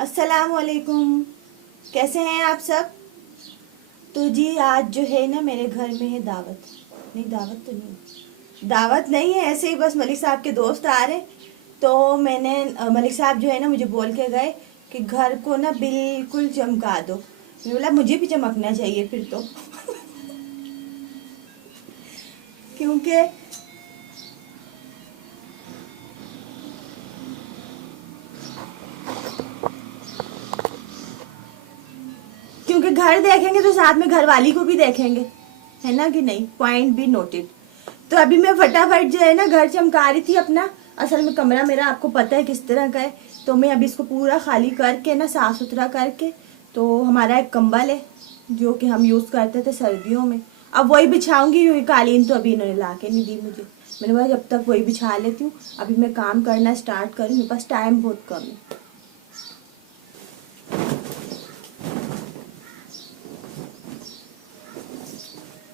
अस्सलाम वालेकुम। कैसे हैं आप सब? तो जी आज जो है ना मेरे घर में है दावत। नहीं, दावत तो नहीं, दावत नहीं है, ऐसे ही बस मलिक साहब के दोस्त आ रहे। तो मैंने मलिक साहब जो है ना मुझे बोल के गए कि घर को ना बिल्कुल चमका दो। मैंने बोला मुझे भी चमकना चाहिए फिर तो क्योंकि क्योंकि घर देखेंगे तो साथ में घर वाली को भी देखेंगे, है ना कि नहीं? Point be noted. तो अभी मैं फटाफट जो है ना घर चमका रही थी अपना। असल में कमरा मेरा आपको पता है किस तरह का है। तो मैं अभी इसको पूरा खाली करके ना साफ सुथरा करके, तो हमारा एक कंबल है जो कि हम यूज़ करते थे सर्दियों में, अब वही बिछाऊंगी। क्योंकि कालीन तो अभी इन्होंने ला के नहीं दी मुझे। मैंने बोला जब तक वही बिछा लेती हूँ, अभी मैं काम करना स्टार्ट करूँ, मेरे पास टाइम बहुत कम है।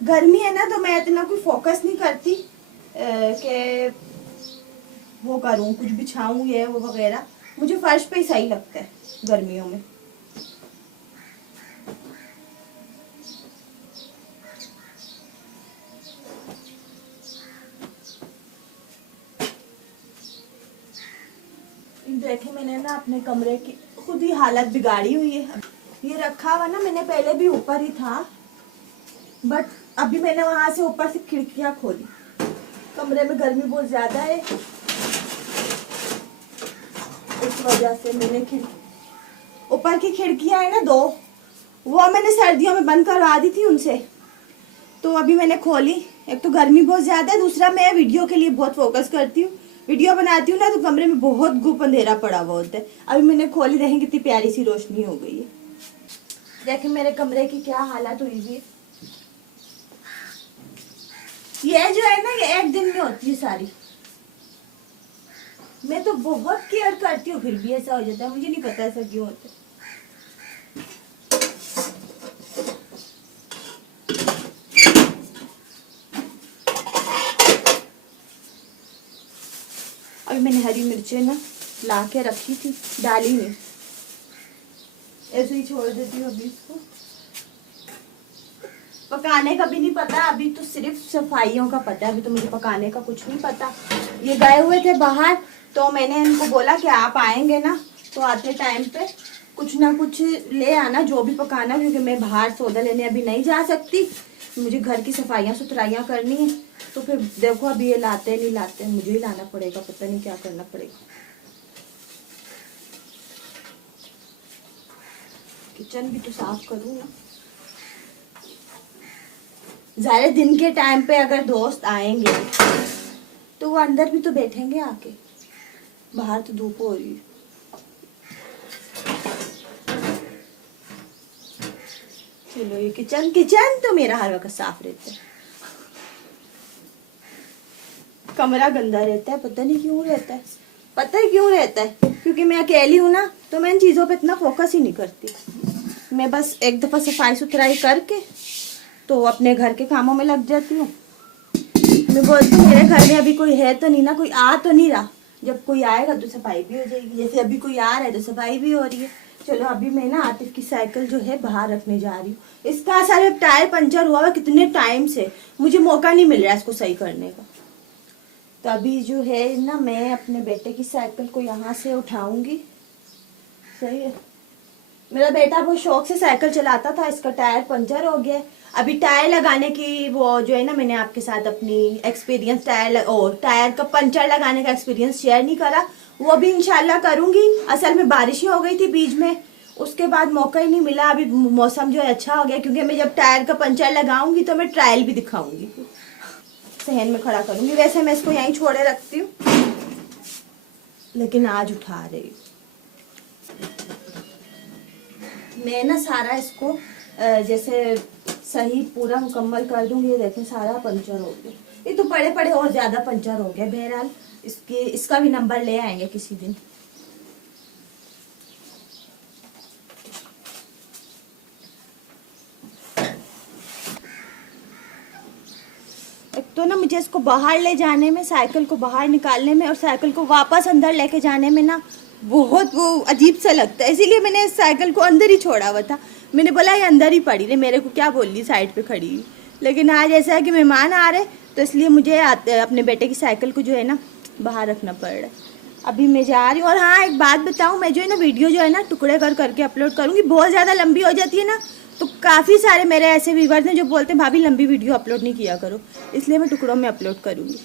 गर्मी है ना तो मैं इतना कोई फोकस नहीं करती कि वो करूँ कुछ बिछाऊँ ये वो वगैरह। मुझे फर्श पे ही सही लगता है गर्मियों में। देखे मैंने ना अपने कमरे की खुद ही हालत बिगाड़ी हुई है। ये रखा हुआ ना मैंने पहले भी ऊपर ही था, बट अभी मैंने वहां से ऊपर से खिड़कियां खोली। कमरे में गर्मी बहुत ज्यादा है, इस वजह से मैंने ऊपर की खिड़कियां है ना दो, वो मैंने सर्दियों में बंद करवा दी थी उनसे। तो अभी मैंने खोली। एक तो गर्मी बहुत ज्यादा है, दूसरा मैं वीडियो के लिए बहुत फोकस करती हूँ। वीडियो बनाती हूँ ना तो कमरे में बहुत गुप अंधेरा पड़ा हुआ होता है। अभी मैंने खोली, देखें कितनी प्यारी सी रोशनी हो गई है। देखें मेरे कमरे की क्या हालत हुई है। ये जो है ना ये एक दिन में होती है सारी। मैं तो बहुत केयर करती हूँ, फिर भी ऐसा हो जाता है। मुझे नहीं पता ऐसा क्यों होता है। अभी मैंने हरी मिर्चें ना ला के रखी थी, डाली नहीं, ऐसे ही छोड़ देती हूँ। अभी इसको पकाने का भी नहीं पता, अभी तो सिर्फ सफाइयों का पता है। अभी तो मुझे पकाने का कुछ नहीं पता। ये गए हुए थे बाहर, तो मैंने इनको बोला कि आप आएंगे ना तो आते टाइम पे कुछ ना कुछ ले आना जो भी पकाना, क्योंकि मैं बाहर सौदा लेने अभी नहीं जा सकती। मुझे घर की सफाइयाँ सुथराइयाँ करनी है। तो फिर देखो अभी ये लाते नहीं लाते, मुझे ही लाना पड़ेगा, पता नहीं क्या करना पड़ेगा। किचन भी तो साफ करूँ ना। ज़्यादा दिन के टाइम पे अगर दोस्त आएंगे तो वो अंदर भी तो बैठेंगे आके, बाहर तो धूप हो रही है। चलो ये किचन किचन तो मेरा हर वक्त साफ रहता है। कमरा गंदा रहता है, पता नहीं क्यों रहता है। पता है क्यों रहता है? क्योंकि मैं अकेली हूँ ना, तो मैं इन चीज़ों पे इतना फोकस ही नहीं करती। मैं बस एक दफ़ा सफाई सुथराई करके तो अपने घर के कामों में लग जाती हूँ। मैं बोलती हूँ मेरे घर में अभी कोई है तो नहीं ना, कोई आ तो नहीं रहा। जब कोई आएगा तो सफाई भी हो जाएगी। जैसे अभी कोई आ रहा है तो सफाई भी हो रही है। चलो अभी मैं ना आतिफ की साइकिल जो है बाहर रखने जा रही हूँ। इसका सारे टायर पंचर हुआ हुआ कितने टाइम से, मुझे मौका नहीं मिल रहा है इसको सही करने का। तो अभी जो है ना मैं अपने बेटे की साइकिल को यहाँ से उठाऊंगी। सही है। मेरा बेटा बहुत शौक से साइकिल चलाता था, इसका टायर पंचर हो गया। अभी टायर लगाने की वो जो है ना मैंने आपके साथ अपनी एक्सपीरियंस टायर का पंचर लगाने का एक्सपीरियंस शेयर नहीं करा, वो भी इंशाल्लाह करूंगी। असल में बारिशें हो गई थी बीच में, उसके बाद मौका ही नहीं मिला। अभी मौसम जो है अच्छा हो गया, क्योंकि मैं जब टायर का पंचर लगाऊंगी तो मैं ट्रायल भी दिखाऊंगी, सहन में खड़ा करूंगी। वैसे मैं इसको यहीं छोड़े रखती हूँ, लेकिन आज उठा रही हूँ मैं ना सारा इसको जैसे सही पूरा मुकम्मल कर दूंगी। ये देखें सारा पंचर हो गया, ये तो पड़े पड़े और ज्यादा पंचर हो गया। बहरहाल इसका भी नंबर ले आएंगे किसी दिन। एक तो ना मुझे इसको बाहर ले जाने में, साइकिल को बाहर निकालने में और साइकिल को वापस अंदर लेके जाने में ना बहुत वो अजीब सा लगता है, इसीलिए मैंने इस साइकिल को अंदर ही छोड़ा हुआ था। मैंने बोला ये अंदर ही पड़ी रहे, मेरे को क्या बोल रही साइड पे खड़ी हुई। लेकिन आज ऐसा है कि मेहमान आ रहे, तो इसलिए मुझे अपने बेटे की साइकिल को जो है ना बाहर रखना पड़ रहा है। अभी मैं जा रही हूँ। और हाँ, एक बात बताऊँ, मैं जो है ना वीडियो जो है ना टुकड़े कर करके अपलोड करूँगी। बहुत ज़्यादा लंबी हो जाती है ना, तो काफ़ी सारे मेरे ऐसे व्यूअर्स हैं जो बोलते हैं भाभी लंबी वीडियो अपलोड नहीं किया करो, इसलिए मैं टुकड़ों में अपलोड करूँगी।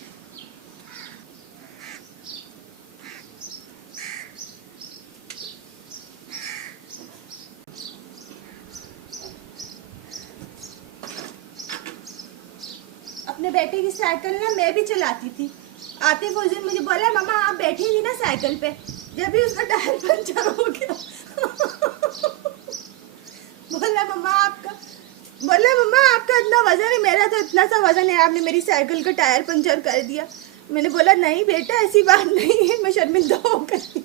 अपने बेटे की साइकिल ना मैं भी चलाती थी। आतिफ उस दिन मुझे बोला मामा आप बैठी थी ना साइकिल पे, जब भी उसका टायर पंचर हो गया बोला मम्मा आपका इतना वजन है, मेरा तो इतना सा वजन है, आपने मेरी साइकिल का टायर पंचर कर दिया। मैंने बोला नहीं बेटा ऐसी बात नहीं है, मैं शर्मिंदा हो गई।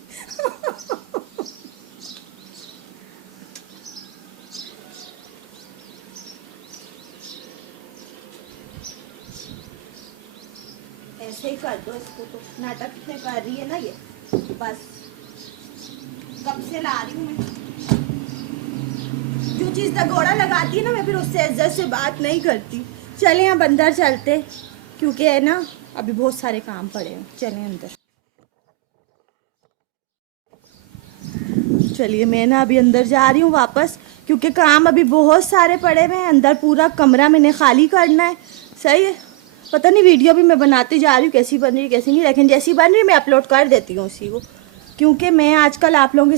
ऐसे ही कर दो इसको, तो नाटक कितने कर रही है ना ये, बस कब से ला रही हूँ मैं। जो चीज़ दगोड़ा लगाती है ना, मैं फिर उससे इज्जत से बात नहीं करती। चले अब अंदर चलते, क्योंकि है ना अभी बहुत सारे काम पड़े हैं। चलें अंदर। चलिए मैं ना अभी अंदर जा रही हूँ वापस, क्योंकि काम अभी बहुत सारे पड़े हुए हैं। अंदर पूरा कमरा मैंने खाली करना है। सही है, पता नहीं वीडियो भी मैं बनाती जा रही हूँ कैसी बन रही कैसी नहीं, लेकिन जैसी बन रही मैं अपलोड कर देती हूँ उसी को। क्योंकि मैं आजकल आप लोगों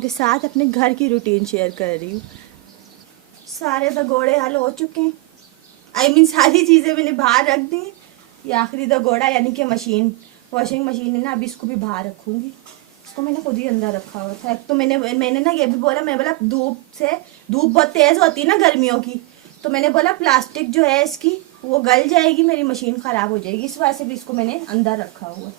के साथ अपने घर की रूटीन शेयर कर रही हूँ। सारे दगोड़े हल हो चुके हैं, सारी चीज़ें मैंने बाहर रख दी। ये आखिरी दगोड़ा यानी कि वॉशिंग मशीन है ना, अभी इसको भी बाहर रखूँगी। इसको मैंने खुद ही अंदर रखा हुआ था। एक तो मैंने ना ये भी बोला, मैं बोला धूप बहुत तेज़ होती है ना गर्मियों की, तो मैंने बोला प्लास्टिक जो है इसकी वो गल जाएगी, मेरी मशीन ख़राब हो जाएगी, इस वजह से भी इसको मैंने अंदर रखा हुआ।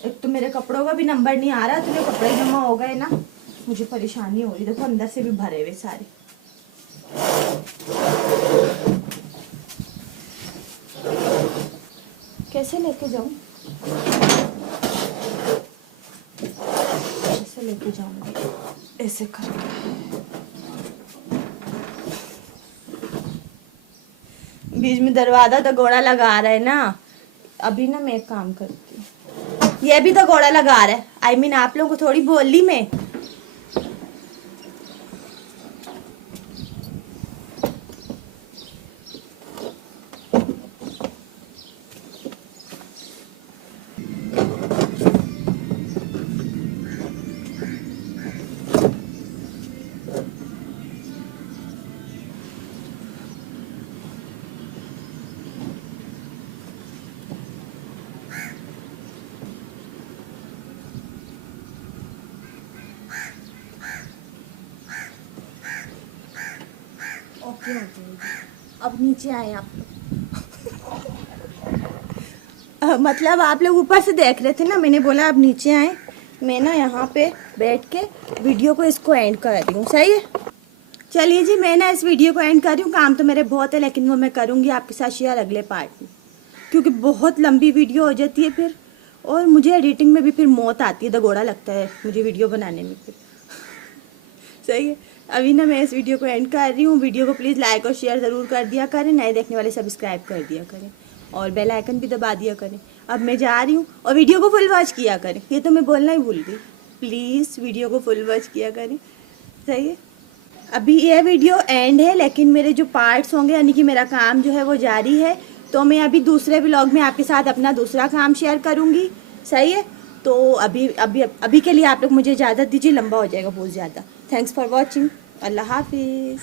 एक तो मेरे कपड़ों का भी नंबर नहीं आ रहा, इतने कपड़े जमा हो गए ना, मुझे परेशानी हो रही। देखो अंदर से भी भरे हुए सारे। कैसे लेके जाऊं, कैसे लेके जाऊंगी, ऐसे करके। बीच में दरवाजा दगोड़ा लगा रहा है ना। अभी ना मैं एक काम करती हूँ, ये भी दगोड़ा लगा रहा है। आप लोगों को थोड़ी बोल ली मैं। ओके अब नीचे आए आप मतलब आप लोग ऊपर से देख रहे थे ना, मैंने बोला अब नीचे आए। मैं ना यहाँ पे बैठ के वीडियो को इसको एंड कर रही हूँ। सही है, चलिए जी मैं ना इस वीडियो को एंड कर रही हूँ। काम तो मेरे बहुत है, लेकिन वो मैं करूँगी आपके साथ शेयर अगले पार्ट में, क्योंकि बहुत लंबी वीडियो हो जाती है फिर, और मुझे एडिटिंग में भी फिर मौत आती है, दगोड़ा लगता है मुझे वीडियो बनाने में फिर। सही है, अभी ना मैं इस वीडियो को एंड कर रही हूँ। वीडियो को प्लीज़ लाइक और शेयर ज़रूर कर दिया करें, नए देखने वाले सब्सक्राइब कर दिया करें, और बेल आइकन भी दबा दिया करें। अब मैं जा रही हूँ, और वीडियो को फुल वॉच किया करें, ये तो मैं बोलना ही भूल गई। प्लीज़ वीडियो को फुल वॉच किया करें। सही है, अभी ये वीडियो एंड है, लेकिन मेरे जो पार्ट्स होंगे यानी कि मेरा काम जो है वो जारी है। तो मैं अभी दूसरे व्लॉग में आपके साथ अपना दूसरा काम शेयर करूँगी। सही है, तो अभी के लिए आप लोग मुझे इजाज़त दीजिए, लंबा हो जाएगा बहुत ज़्यादा। Thanks for watching. अल्लाह हाफिज़।